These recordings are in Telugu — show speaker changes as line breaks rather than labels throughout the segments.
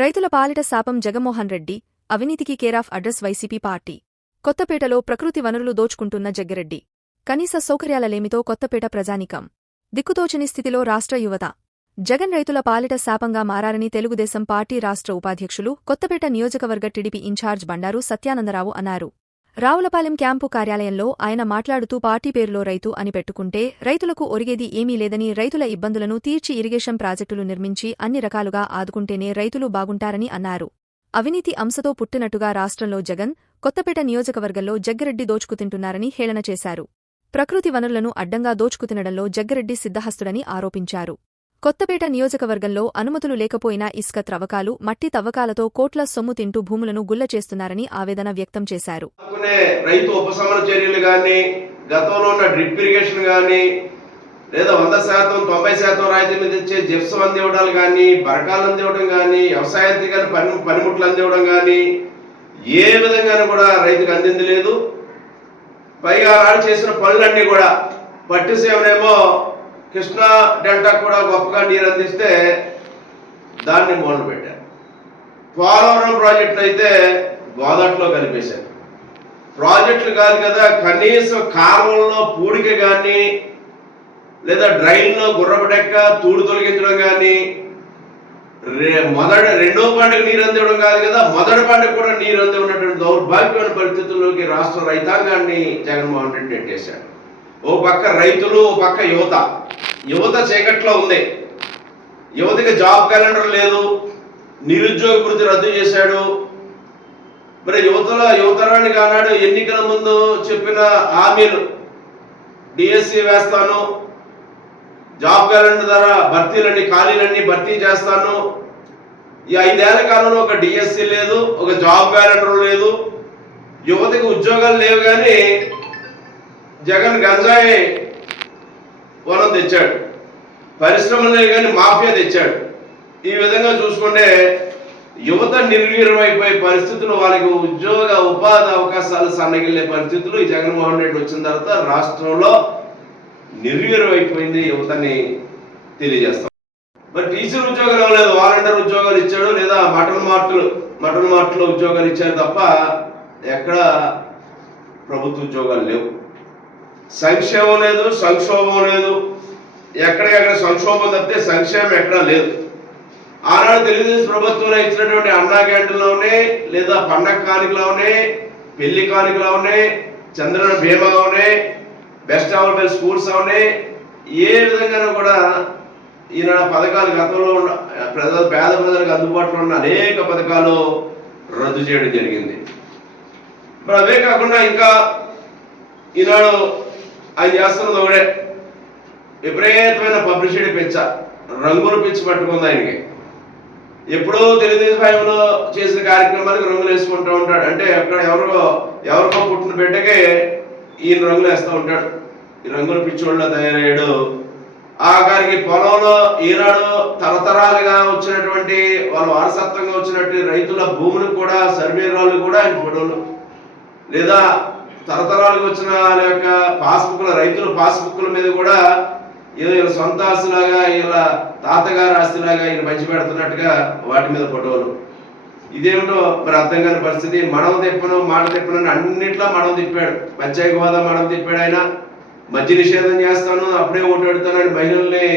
రైతుల పాలిట శాపం జగన్మోహన్ రెడ్డి అవినీతికి కేరాఫ్ అడ్రస్ వైసీపీ పార్టీ. కొత్తపేటలో ప్రకృతి వనరులు దోచుకుంటున్న జగ్గిరెడ్డి. కనీస సౌకర్యాలలేమితో కొత్తపేట ప్రజానికం. దిక్కుతోచని స్థితిలో రాష్ట్ర యువత. జగన్ రైతుల పాలిట శాపంగా మారారని తెలుగుదేశం పార్టీ రాష్ట్ర ఉపాధ్యక్షులు కొత్తపేట నియోజకవర్గ టీడీపీ ఇన్ఛార్జ్ బండారు సత్యానందరావు అన్నారు. రావులపాలెం క్యాంపు కార్యాలయంలో ఆయన మాట్లాడుతూ పార్టీ పేరులో రైతు అని పెట్టుకుంటే రైతులకు ఒరిగేది ఏమీ లేదని రైతుల ఇబ్బందులను తీర్చి ఇరిగేషన్ ప్రాజెక్టులు నిర్మించి అన్ని రకాలుగా ఆదుకుంటేనే రైతులు బాగుంటారని అన్నారు. అవినీతి అంశతో పుట్టినట్టుగా రాష్ట్రంలో జగన్ కొత్తపేట నియోజకవర్గంలో జగ్గిరెడ్డి దోచుకుతింటున్నారని హేళన చేశారు. ప్రకృతి వనరులను అడ్డంగా దోచుకుతినడంలో జగ్గిరెడ్డి సిద్ధహస్తుడని ఆరోపించారు. కొత్తపేట నియోజకవర్గంలో అనుమతులు లేకపోయినా ఇసుక త్రవ్వకాలు మట్టి తవ్వకాలతో కోట్ల సొమ్ము తింటూ భూములను గుల్ల చేస్తున్నారని ఆవేదన వ్యక్తం చేశారు.
రైతు ఉపశమన చర్యలు కానీ గతంలో ఉన్న డ్రిప్ ఇరిగేషన్ కానీ లేదా వంద శాతం తొంభై శాతం రాయితీ తెచ్చే జిప్సం అందివ్వడాలు కానీ బరకాలు అందివ్వడం కానీ వ్యవసాయానికి కానీ పని పనిముట్లు అందివ్వడం కానీ ఏ విధంగానూ కూడా రైతుకు అందింది లేదు. పైగా వాళ్ళు చేసిన పనులన్నీ కూడా పట్టిసీమనేమో కృష్ణా డెల్టా కూడా గొప్పగా నీరు అందిస్తే దాన్ని మొదలు పెట్టారు పోలవరం ప్రాజెక్టులు అయితే గోదాట్లో కలిపేశారు. ప్రాజెక్టులు కాదు కదా కనీసం కాలువల్లో పూడిక కానీ లేదా డ్రైన్లో గుర్రపడెక్క తూడు తొలగించడం కానీ రే మొదటి రెండో పండుగ నీరు అందివ్వడం కాదు కదా మొదటి పండుగ కూడా నీరు అందివ్వనటువంటి దౌర్భాగ్యమైన పరిస్థితుల్లోకి రాష్ట్ర రైతాంగాన్ని జగన్మోహన్ రెడ్డి నెట్టేశాడు. ఓ పక్క రైతులు ఓ పక్క యువత. యువత చీకట్లో ఉంది. యువతకి జాబ్ క్యాలెండర్ లేదు. నిరుద్యోగ వృత్తి రద్దు చేశాడు. మరి యువతల యువతరానికి ఆనాడు ఎన్నికల ముందు చెప్పిన హామీలు డిఎస్సి వేస్తాను. జాబ్ క్యాలెండర్ ద్వారా భర్తీలన్నీ ఖాళీలన్నీ భర్తీ చేస్తాను. ఈ ఐదేళ్ళ కాలంలో ఒక డిఎస్సి లేదు ఒక జాబ్ క్యాలెండర్ లేదు. యువతకి ఉద్యోగాలు లేవు కానీ జగన్ గంజాయి వనం తెచ్చాడు. పరిశ్రమలు లేవు కానీ మాఫియా తెచ్చాడు. ఈ విధంగా చూసుకుంటే యువత నిర్వీర్యమైపోయే పరిస్థితులు వాళ్ళకి ఉద్యోగ ఉపాధి అవకాశాలు సన్నగిల్లే పరిస్థితులు ఈ జగన్మోహన్ రెడ్డి వచ్చిన తర్వాత రాష్ట్రంలో నిర్వీర్యమైపోయింది యువతని తెలియజేస్తాం. మరి టీచర్ ఉద్యోగాలు ఇవ్వలేదు వాలంటీర్ ఉద్యోగాలు ఇచ్చాడు లేదా మటన్ మార్టులు మటన్ మార్టులో ఉద్యోగాలు ఇచ్చారు తప్ప ఎక్కడ ప్రభుత్వ ఉద్యోగాలు లేవు. సంక్షేమం లేదు సంక్షోభం లేదు. ఎక్కడికెక్కడ సంక్షోభం తప్పితే సంక్షేమం ఎక్కడా లేదు. ఆనాడు తెలుగుదేశం ప్రభుత్వంలో ఇచ్చినటువంటి అన్నా క్యాంటీన్లోనే లేదా పండగ కానుకలోనే పెళ్ళి కానుకలోనే చంద్రన బీమాలోనే బెస్ట్ అవైలబుల్ స్కూల్స్ అవనే ఏ విధంగానూ కూడా ఈనాడు పథకాలు గతంలో ఉన్న ప్రజల పేద ప్రజలకు అందుబాటులో ఉన్న అనేక పథకాలు రద్దు చేయడం జరిగింది. మరి అవే కాకుండా ఇంకా ఈనాడు ఆయన చేస్తున్నది ఒకడే విపరీతమైన పబ్లిసిటీ పిచ్చ రంగులు పిచ్చి పట్టుకుంది ఆయనకి. ఎప్పుడో తెలుగుదేశం హయాంలో చేసిన కార్యక్రమాలకు రంగులు వేసుకుంటూ ఉంటాడు. అంటే అక్కడ ఎవరికో ఎవరికో పుట్టిన బిడ్డకే ఈయన రంగులు వేస్తూ ఉంటాడు. ఈ రంగుల పిచ్చోళ్ళ తయారయ్యాడు. ఆఖరికి పొలంలో ఈనాడు తరతరాలుగా వచ్చినటువంటి వాళ్ళ వారసత్వంగా వచ్చినటువంటి రైతుల భూములకు కూడా సర్వే రాళ్ళు కూడా ఆయన ఫోటోలు. లేదా తరతరాలుగా వచ్చిన వాళ్ళ యొక్క పాస్బుక్ల రైతుల పాస్బుక్ల మీద కూడా ఏదో వీళ్ళ సొంత ఆస్తిలాగా వీళ్ళ తాతగారు ఆస్తిలాగా ఈయన పంచి పెడుతున్నట్టుగా వాటి మీద ఫోటోలు. ఇదేమిటో మరి అర్థం కాని పరిస్థితి. మడవ తిప్పను మాట తిప్పను అన్నిట్లో మడవ తిప్పాడు. పంచాయతీ హోదా మడవ తిప్పాడు ఆయన. మద్య నిషేధం చేస్తాను అప్పుడే ఓటు పెడతానని మహిళల్ని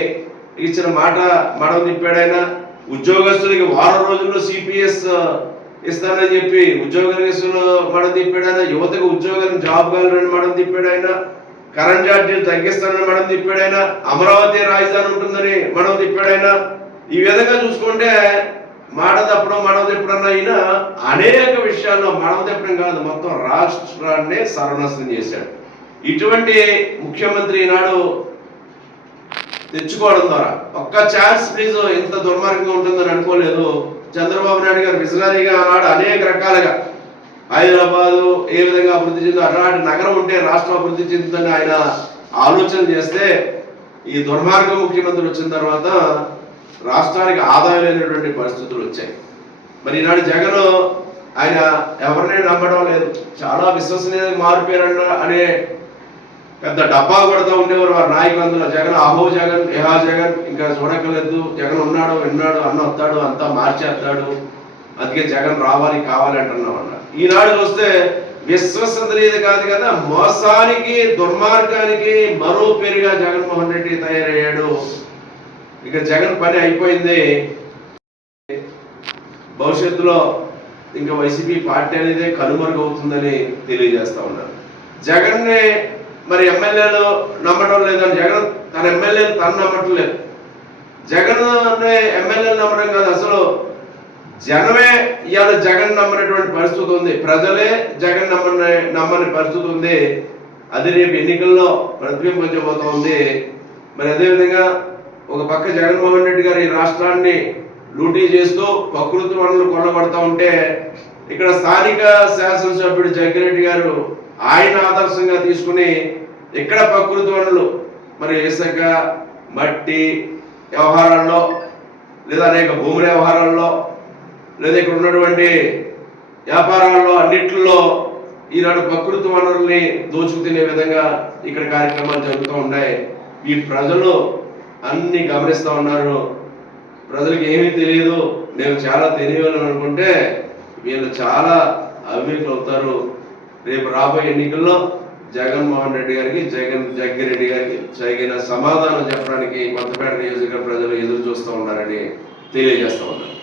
ఇచ్చిన మాట మడవ తిప్పాడు ఆయన. ఉద్యోగస్తులకి వారం రోజుల్లో సిపిఎస్ ఇస్తానని చెప్పి ఉద్యోగ రేసులో మడం తిప్పాడు ఆయన. యువతకు ఉద్యోగం జాబ్ కావాలని మడం తిప్పాడు ఆయన. కరెంట్ ఛార్జీలు తగ్గిస్తానని మడం తిప్పాడు ఆయన. అమరావతి రాజధాని ఉంటుందని మడం తిప్పాడు ఆయన. ఈ విధంగా చూసుకుంటే మాట తప్పడం మడవ తిప్పడం అయినా అనేక విషయాల్లో మడవ తిప్పడం కాదు మొత్తం రాష్ట్రాన్ని సర్వనాశనం చేశాడు. ఇటువంటి ముఖ్యమంత్రి ఈనాడు తెచ్చుకోవడం ద్వారా ఒక్క ఛాన్స్ ప్లీజ్ ఎంత దుర్మార్గంగా ఉంటుందని అనుకోలేదు. చంద్రబాబు నాయుడు గారు విజనరీగా ఆనాడు అనేక రకాలుగా హైదరాబాదు ఏ విధంగా అభివృద్ధి చెందో అలాంటి నగరం ఉంటే రాష్ట్రం అభివృద్ధి చెందుతుందని ఆయన ఆలోచన చేస్తే ఈ దుర్మార్గ ముఖ్యమంత్రి వచ్చిన తర్వాత రాష్ట్రానికి ఆదాయం లేనటువంటి పరిస్థితులు వచ్చాయి. మరి ఈనాడు జగన్ ఆయన ఎవరిని నమ్మడం లేదు. చాలా విశ్వసనీయ మారిపోయారు అనే పెద్ద డబ్బా కొడతా ఉండేవారు వారి నాయకులందరూ జగన్ అహో జగన్ ఎహా జగన్ ఇంకా చూడక్కలేదు జగన్ ఉన్నాడు విన్నాడు అన్న వస్తాడు అంతా మార్చేస్తాడు. అందుకే జగన్ రావాలి కావాలి అంటున్నాం అన్న. ఈనాడు చూస్తే విశ్వసనీయత కాదు కదా మోసానికి దుర్మార్గానికి మరో పేరుగా జగన్మోహన్ రెడ్డి తయారయ్యాడు. ఇక జగన్ పని అయిపోయింది. భవిష్యత్తులో ఇంకా వైసీపీ పార్టీ అనేది కనుమరుగవుతుందని తెలియజేస్తా ఉన్నారు. జగన్నే మరి ఎమ్మెల్యేలు నమ్మడం లేదని జగన్ తన ఎమ్మెల్యేలు తను నమ్మటం లేదు. జగన్ ఎమ్మెల్యేలు నమ్మడం కాదు. అసలు జనమే ఇవాళ జగన్ నమ్మనటువంటి పరిస్థితి ఉంది. ప్రజలే జగన్ నమ్మని నమ్మని పరిస్థితి ఉంది. అది రేపు ఎన్నికల్లో ప్రతిబింబించబోతోంది మరి అదేవిధంగా ఒక పక్క జగన్మోహన్ రెడ్డి గారు ఈ రాష్ట్రాన్ని లూటీ చేస్తూ ప్రకృతి వనరులు కొల్లగొడతా ఉంటే ఇక్కడ స్థానిక శాసనసభ్యుడు జగ్గిరెడ్డి గారు ఆయన ఆదర్శంగా తీసుకుని ఇక్కడ ప్రకృతి వనరులు మరి ఇసుక మట్టి వ్యవహారాల్లో లేదా అనేక భూముల వ్యవహారాల్లో లేదా ఇక్కడ ఉన్నటువంటి వ్యాపారాల్లో అన్నిట్లో ఈనాడు ప్రకృతి వనరుల్ని దోచుకు తినే విధంగా ఇక్కడ కార్యక్రమాలు జరుగుతూ ఉన్నాయి. ఈ ప్రజలు అన్ని గమనిస్తూ ఉన్నారు. ప్రజలకు ఏమీ తెలియదు. మేము చాలా తెలియాలని అనుకుంటే వీళ్ళు చాలా అవివేకులు అవుతారు. రేపు రాబోయే ఎన్నికల్లో జగన్మోహన్ రెడ్డి గారికి జగన్ జగ్గిరెడ్డి గారికి తగిన సమాధానం చెప్పడానికి కొత్తపేట నియోజకవర్గ ప్రజలు ఎదురు చూస్తూ ఉన్నారని తెలియజేస్తూ ఉన్నారు